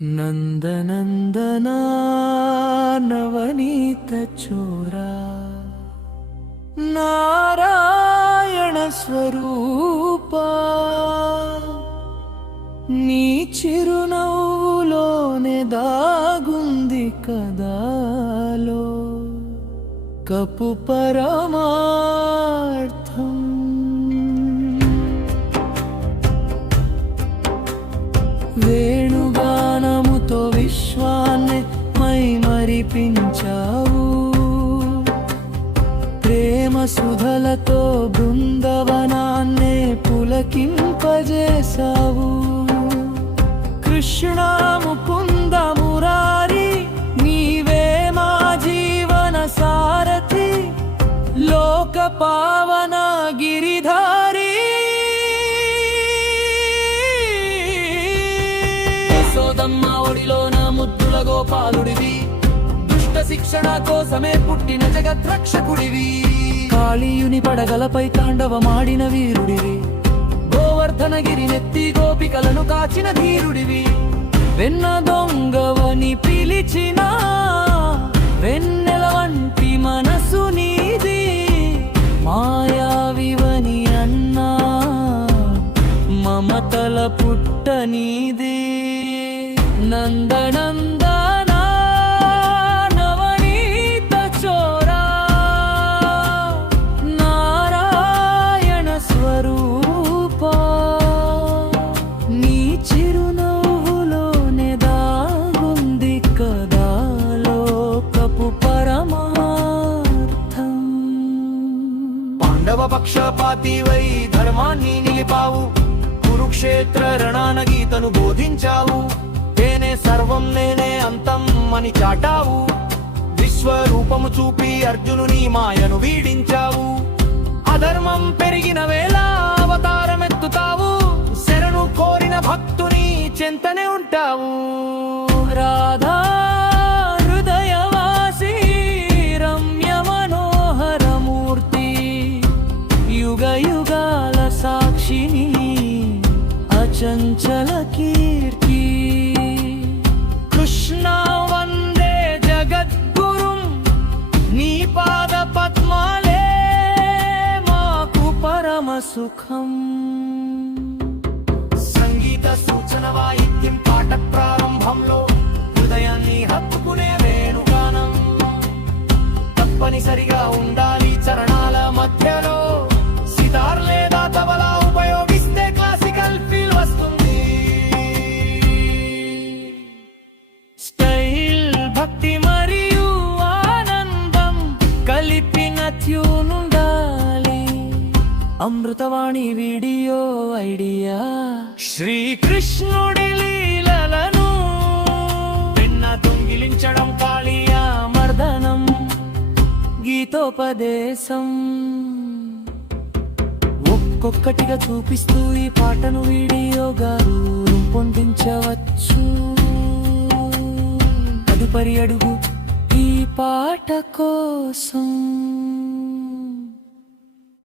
నందనందనా నవనీత చోరా నారాయణ స్వరూపా నీ చిరునవ్వులోనే దాగుంది కదాలో కపు పరమార్థం. వేణుగానముతో విశ్వాన్ని మైమరిపించావు, ప్రేమ సుధలతో బృందవనాన్నే పులకింపజేశావు. కృష్ణ ముకుంద మురారి నీవే మా జీవన సారథి, లోక పావన గిరిధారి. యశోదమ్మ ఒడిలోన ముద్దుల గోపాలుడివి, దుష్ట శిక్షణ కోసమే పుట్టిన జగద్రక్షకుడివి. కాళీయుని పడగలపై తాండవమాడిన వీరుడివి, గోవర్ధనగిరి నెత్తి గోపికలను కాచిన ధీరుడివి. వెన్న దొంగవని పిలిచిన వెన్నెల వంటి మనసు నీది, మాయావివని అన్నా మమతల పుట్ట నీది. నందనందనా నవనీత చోరా నారాయణ స్వరూపా, నీ చిరునవ్వులోనే దాగుంది కదా లోకపు పరమార్థం. పాండవ పక్షపాతివై ధర్మాన్ని నిలిపావు, కురుక్షేత్ర రణాన గీతను బోధించావు. నేనే సర్వం నేనే అంతం అని చాటావు, విశ్వరూపము చూపి అర్జునుని మాయను వీడించావు. అధర్మం పెరిగిన వేళ అవతారమెత్తుతావు, శరణు కోరిన భక్తుని చెంతనే ఉంటావు. రాధా హృదయవాసి రమ్య మనోహరమూర్తి, యుగ యుగాల సాక్షిని అచంచల కీర్తి. కృష్ణ వందే జగద్గురుం, నీ పాద పద్మాలే మాకు పరమ సుఖం. సంగీత సూచన వాయిద్యం పాట ప్రారంభంలో హృదయాన్ని హత్తుకునే వేణుగానం, తప్పనిసరిగా ఉండాలి చరణాల మధ్యలో. సితార్ లేదా తబలా ఉపయోగిస్తే క్లాసికల్ ఫీల్ వస్తుంది. స్టైల్ భక్తి మరియు ఆనందం కలిపిన ట్యూనుండాలి. అమృతవాణి వీడియో ఐడియా శ్రీకృష్ణుడి లీలలను వెన్న దొంగిలించడం కాళీయా మర్దనం గీతోపదేశం ఒక్కొక్కటిగా చూపిస్తూ ఈ పాటను వీడియోగా రూపొందించవచ్చు. తదుపరి అడుగు ఈ పాట కోసం.